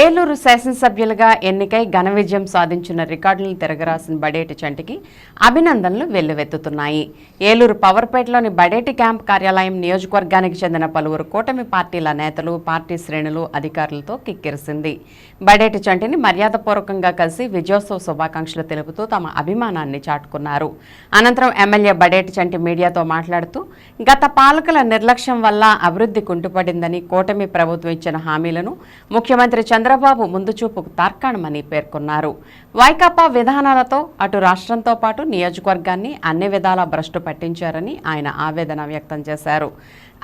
ఏలూరు శాసనసభ్యులుగా ఎన్నికై ఘన విజయం సాధించిన రికార్డులను తిరగరాసిన బడేటి చంటికి అభినందనలు వెల్లువెత్తుతున్నాయి. ఏలూరు పవర్పేటలోని బడేటి క్యాంప్ కార్యాలయం నియోజకవర్గానికి చెందిన పలువురు కూటమి పార్టీల నేతలు పార్టీ శ్రేణులు అధికారులతో కిక్కిరిసింది. బడేటి చంటిని మర్యాదపూర్వకంగా కలిసి విజయోత్సవ శుభాకాంక్షలు తెలుపుతూ తమ అభిమానాన్ని చాటుకున్నారు. అనంతరం ఎమ్మెల్యే బడేటి చంటి మీడియాతో మాట్లాడుతూ గత పాలకుల నిర్లక్ష్యం వల్ల అభివృద్ధి కుంటుపడిందని కూటమి ప్రభుత్వం ఇచ్చిన హామీలను ముఖ్యమంత్రి చంద్ర చంద్రబాబు ముందుచూపు తార్కాణమని పేర్కొన్నారు. వైకాపా విధానాలతో అటు రాష్ట్రంతో పాటు నియోజకవర్గాన్ని అన్ని విధాలా భ్రష్టు పట్టించారని ఆయన ఆవేదన వ్యక్తం చేశారు.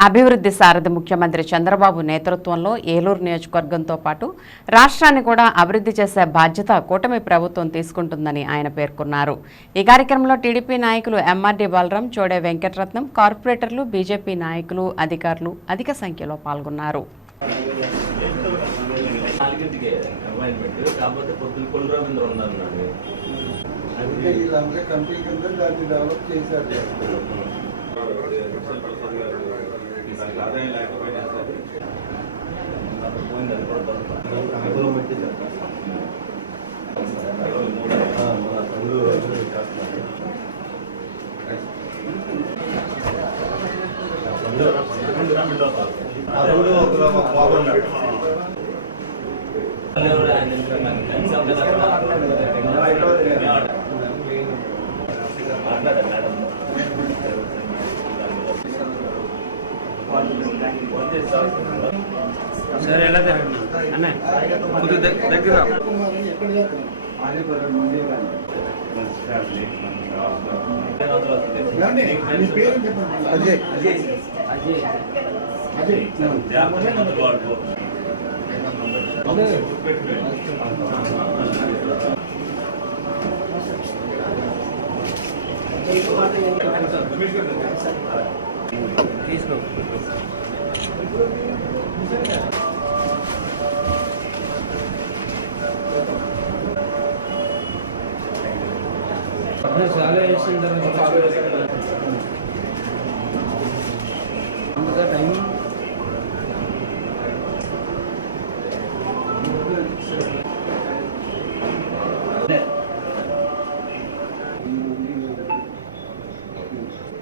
అభివృద్ధి సారథి ముఖ్యమంత్రి చంద్రబాబు నేతృత్వంలో ఏలూరు నియోజకవర్గంతో పాటు రాష్ట్రాన్ని కూడా అభివృద్ధి చేసే బాధ్యత కూటమి ప్రభుత్వం తీసుకుంటుందని ఆయన పేర్కొన్నారు. ఈ కార్యక్రమంలో టీడీపీ నాయకులు ఎంఆర్డీ బలరాం చోడే వెంకటరత్నం కార్పొరేటర్లు బీజేపీ నాయకులు అధికారులు అధిక సంఖ్యలో పాల్గొన్నారు. కాకపోతే పొద్దున్న కొల్లు రవీంద్ర ఉందన్నాడు అందుకే వీళ్ళందరూ కింద దాన్ని డెవలప్ చేశారు. ఆదాయం లేకపోయినా సరే పోయింది అది కూడా పెట్టి సరే ఎలా అన్న కొద్దిగా దగ్గర. అజయ్ వాడుకో తీసుకో అదే చాలా వేసిన తర్వాత టైం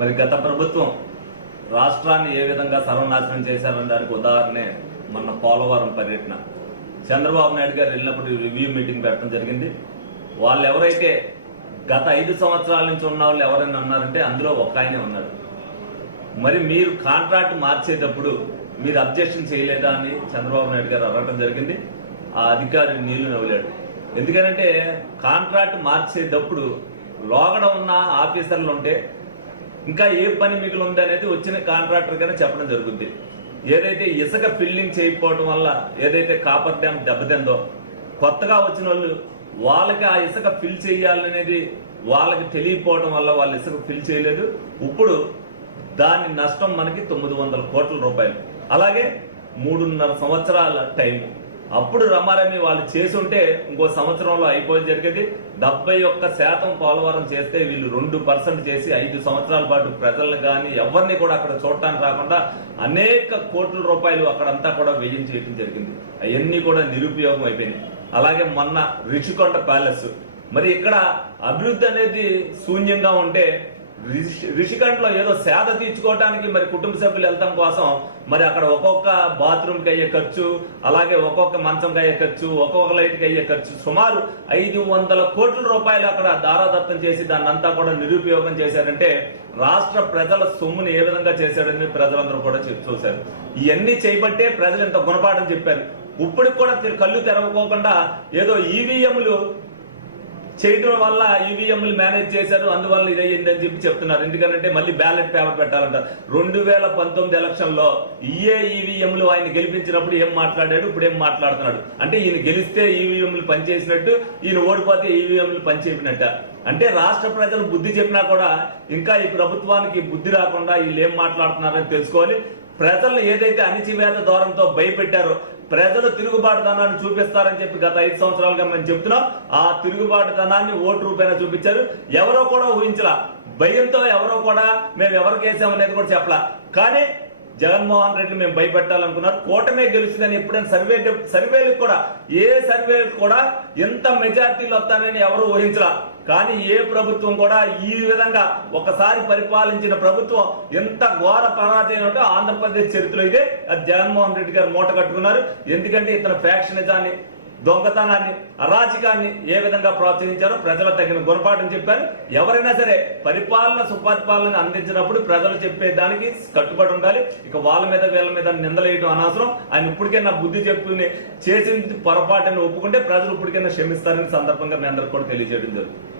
మరి గత ప్రభుత్వం రాష్ట్రాన్ని ఏ విధంగా సర్వనాశనం చేశారని దానికి ఉదాహరణే మన పోలవరం పర్యటన. చంద్రబాబు నాయుడు గారు వెళ్ళినప్పుడు రివ్యూ మీటింగ్ పెట్టడం జరిగింది. వాళ్ళు ఎవరైతే గత ఐదు సంవత్సరాల నుంచి ఉన్న వాళ్ళు ఎవరైనా ఉన్నారంటే అందులో ఒక ఆయనే ఉన్నాడు. మరి మీరు కాంట్రాక్ట్ మార్చేటప్పుడు మీరు అబ్జెక్షన్ చేయలేదా అని చంద్రబాబు నాయుడు గారు అడగడం జరిగింది. ఆ అధికారి నీళ్ళు నవ్వలేడు ఎందుకనంటే కాంట్రాక్ట్ మార్చేటప్పుడు లోగడ ఉన్న ఆఫీసర్లు ఉంటే ఇంకా ఏ పని మిగిలి ఉంది అనేది వచ్చిన కాంట్రాక్టర్ గానే చెప్పడం జరుగుద్ది. ఏదైతే ఇసుక ఫిల్లింగ్ చేయకపోవడం వల్ల ఏదైతే కాపర్ డ్యామ్ దెబ్బతిందో కొత్తగా వచ్చిన వాళ్ళు వాళ్ళకి ఆ ఇసుక ఫిల్ చేయాలనేది వాళ్ళకి తెలియకపోవడం వల్ల వాళ్ళు ఇసుక ఫిల్ చేయలేదు. ఇప్పుడు దాని నష్టం మనకి తొమ్మిది వందల కోట్ల రూపాయలు. అలాగే మూడున్నర సంవత్సరాల టైం అప్పుడు రమారమి వాళ్ళు చేసుంటే ఇంకో సంవత్సరంలో అయిపోయి జరిగేది. డెబ్బై ఒక్క శాతం పోలవరం చేస్తే వీళ్ళు రెండు పర్సెంట్ చేసి ఐదు సంవత్సరాల పాటు ప్రజలను కానీ ఎవరిని కూడా అక్కడ చూడటానికి రాకుండా అనేక కోట్ల రూపాయలు అక్కడంతా కూడా వ్యయం చేయడం జరిగింది. అవన్నీ కూడా నిరుపయోగం అయిపోయినాయి. అలాగే మొన్న రిషికొండ ప్యాలెస్. మరి ఇక్కడ అభివృద్ధి అనేది శూన్యంగా ఉంటే రిషికంఠలో ఏదో సేద తీర్చుకోవడానికి మరి కుటుంబ సభ్యులు వెళ్తాం కోసం మరి అక్కడ ఒక్కొక్క బాత్రూమ్కి అయ్యే ఖర్చు అలాగే ఒక్కొక్క మంచంకి అయ్యే ఖర్చు ఒక్కొక్క లైట్కి అయ్యే ఖర్చు. సుమారు ఐదు వందల కోట్ల రూపాయలు అక్కడ దారాదత్తం చేసి దాన్ని అంతా కూడా నిరుపయోగం చేశారంటే రాష్ట్ర ప్రజల సొమ్ముని ఏ విధంగా చేశాడని ప్రజలందరూ కూడా చూ- చూశారు. ఇవన్నీ చేయబట్టే ప్రజలు ఇంత గుణపాఠం చెప్పారు. ఇప్పటికి కూడా కళ్ళు తెరవకోకుండా ఏదో ఈవీఎంలు చేయడం వల్ల ఈవీఎంలు మేనేజ్ చేశారు అందువల్ల ఇది అని చెప్పి చెప్తున్నారు. ఎందుకంటే మళ్ళీ బ్యాలెట్ పేపర్ పెట్టాలంట రెండు వేల పంతొమ్మిది ఎలక్షన్లో ఇయే ఈవీఎంలు ఆయన గెలిపించినప్పుడు ఏం మాట్లాడాడు? ఇప్పుడు ఏం మాట్లాడుతున్నాడు? అంటే ఈయన గెలిస్తే ఈవీఎంలు పనిచేసినట్టు ఈయన ఓడిపోతే ఈవీఎంలు పనిచేపినట్ట. అంటే రాష్ట్ర ప్రజలు బుద్ధి చెప్పినా కూడా ఇంకా ఈ ప్రభుత్వానికి బుద్ధి రాకుండా వీళ్ళు ఏం మాట్లాడుతున్నారని తెలుసుకోవాలి. ప్రజలను ఏదైతే అణిచివేత దూరంతో భయపెట్టారో ప్రజలు తిరుగుబాటుతనాన్ని చూపిస్తారని చెప్పి గత ఐదు సంవత్సరాలుగా మేము చెప్తున్నాం. ఆ తిరుగుబాటుదనాన్ని ఓటు రూపాయన చూపించారు. ఎవరో కూడా ఊహించలా. భయంతో ఎవరో కూడా మేము ఎవరికి వేసామనేది కూడా చెప్పలా. కానీ జగన్మోహన్ రెడ్డి మేము భయపెట్టాలనుకున్నారు. కూటమే గెలుస్తుందని ఎప్పుడైనా సర్వే సర్వేలకు కూడా ఏ సర్వేలకు కూడా ఎంత మెజార్టీలు వస్తానని ఎవరు ఊహించరా కానీ ఏ ప్రభుత్వం కూడా ఈ విధంగా ఒకసారి పరిపాలించిన ప్రభుత్వం ఎంత ఘోర పరాజయం అంటే ఆంధ్రప్రదేశ్ చరిత్రలో ఇదే. అది జగన్మోహన్ రెడ్డి గారు మూట కట్టుకున్నారు. ఎందుకంటే ఇతను ఫ్యాక్షనిజాన్ని దొంగతనాన్ని అరాచకాన్ని ఏ విధంగా ప్రోత్సహించారో ప్రజల తగిన గుణపాఠం చెప్పారు. ఎవరైనా సరే పరిపాలన సుపరిపాలన అందించినప్పుడు ప్రజలు చెప్పే దానికి కట్టుబడి ఉండాలి. ఇక వాళ్ళ మీద వీళ్ళ మీద నిందలేయడం అనవసరం. ఆయన ఇప్పటికైనా బుద్ధి చెప్పుకుని చేసిన పొరపాటుని ఒప్పుకుంటే ప్రజలు ఇప్పటికైనా క్షమిస్తారని సందర్భంగా మీ అందరికి కూడా తెలియజేయడం జరుగుతుంది.